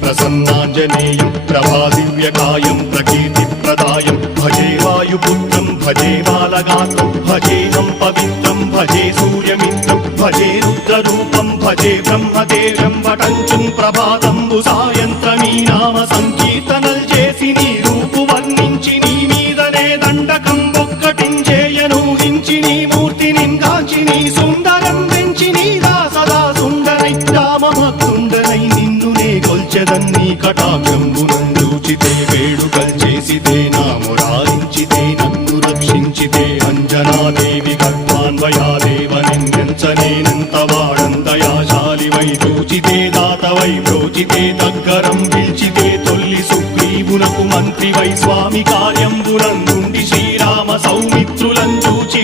प्रसन्नाञ्जनेयं प्रभादिव्यकायं प्रकीर्तिप्रदायं भजे वायुपुत्रं भजे बालगात्रं भजेऽहं पवित्रं भजे सूर्यमित्रं भजे रुद्ररूपं भजे ब्रह्मदेवं वटञ्चं ప్రభాతంబు సాయంత్రమీ నామ సంకీర్తనల్ చేసి నీ రూపు వర్ణించి నీ మీదనే దండకం ఒక్కటించేయనూహించి నీ మూర్తిని గాంచి నీ సుందరం పెంచి నీ దాసదా సుందరై రామభక్తుండనై నిన్నునే గొల్చెదన్నీ కటాక్షంబునందూచితే వేడుకల్ చేసితే నా మురారించితే నన్ను రక్షించితే అంజనాదేవి గర్భాన్వయాదేవ నిన్నెంచనేనంత వాడందయాశాలివై చూచితే దాతవై ప్రోచితే దగ్గరం పిలిచితే తొల్లి సుగ్రీవునకు మంత్రివై స్వామి కార్యంబునందుండి శ్రీరామ సౌమిత్రులం చూచి